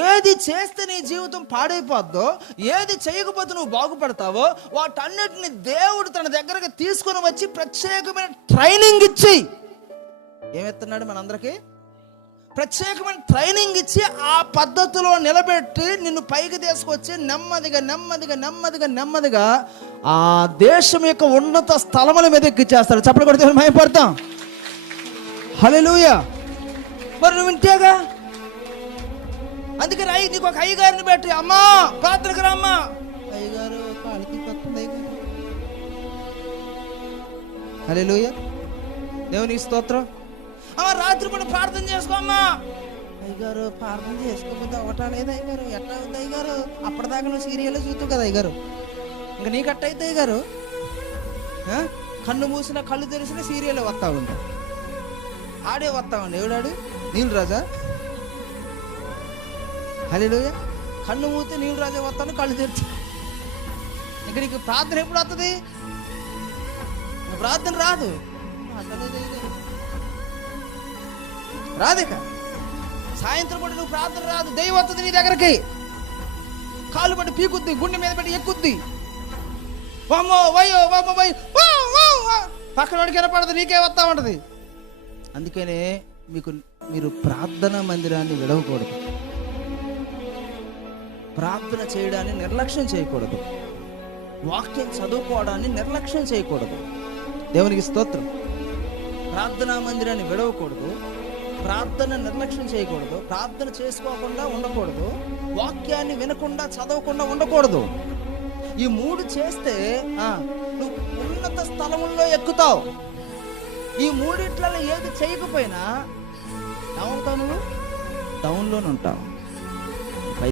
ఏది చేస్తే నీ జీవితం పాడైపోద్దో ఏది చేయకపోతే నువ్వు బాగుపడతావో వాటన్నిటిని దేవుడు తన దగ్గరకు తీసుకొని వచ్చి ప్రత్యేకమైన ట్రైనింగ్ ఇచ్చి ఏమెత్తున్నాడు మనందరికీ? ప్రత్యేకమైన ట్రైనింగ్ ఇచ్చి ఆ పద్ధతిలో నిలబెట్టి నిన్ను పైకి తీసుకొచ్చి నెమ్మదిగా నెమ్మదిగా నెమ్మదిగా నెమ్మదిగా ఆ దేశం యొక్క ఉన్నత స్థలముల మీద ఎక్కిచ్చేస్తాడు చెప్పలు కొడితే భయపడతాం హలో మరి నువ్వు వింటేగా అందుకే రాయి నీకు ఒక అయ్యగారిని పెట్టి. అమ్మా పాత్రకు రామ్మా అయ్యగారు కాలికి కొత్తుంది అయ్యగారు. హలోయ దేవునికి స్తోత్రం. అమ్మ రాత్రి పూట ప్రార్థన చేసుకో అమ్మా. అయ్యగారు ప్రార్థన చేసుకోకపోతే అవటం లేదు అయ్యగారు. ఎట్లా అవుతుంది అయ్యగారు? అప్పటిదాకా నువ్వు సీరియల్ చూస్తావు కదా అయ్యగారు. ఇంకా నీకు అట్ట అయితే అయ్యగారు? కన్ను మూసిన కళ్ళు తెరిసిన సీరియల్ వస్తా ఉంది ఆడే వస్తా ఉండి. ఎవడాడు? నీళ్ళు రాజా హలోయ కన్ను మూతే నీళ్ళు రాజే వస్తాను కళ్ళు తెరుచు. ఇంకా నీకు ప్రార్థన ఎప్పుడు వస్తుంది ప్రార్థన రాదు. అట్టలేదు రాదిక? సాయంత్రం పూట నువ్వు ప్రార్థన రాదు. దైవం వస్తుంది నీ దగ్గరికి. కాలు పట్టి పీకుద్ది గుండె మీద పెట్టి ఎక్కుద్ది. వామ్మో వయ్యో వామ్మో వై వా, వా, పక్కన వాడికి వినపడదు నీకే వస్తా ఉంటది. అందుకనే మీకు మీరు ప్రార్థనా మందిరాన్ని విడవకూడదు. ప్రార్థన చేయడాన్ని నిర్లక్ష్యం చేయకూడదు. వాక్యం చదువుకోవడాన్ని నిర్లక్ష్యం చేయకూడదు. దేవునికి స్తోత్రం. ప్రార్థనా మందిరాన్ని విడవకూడదు. ప్రార్థన నిర్లక్ష్యం చేయకూడదు. ప్రార్థన చేసుకోకుండా ఉండకూడదు. వాక్యాన్ని వినకుండా చదవకుండా ఉండకూడదు. ఈ మూడు చేస్తే నువ్వు ఉన్నత స్థలముల్లో ఎక్కుతావు. ఈ మూడిట్లలో ఏది చేయకపోయినా ఏమవుతావు నువ్వు డౌన్లోనే ఉంటావు.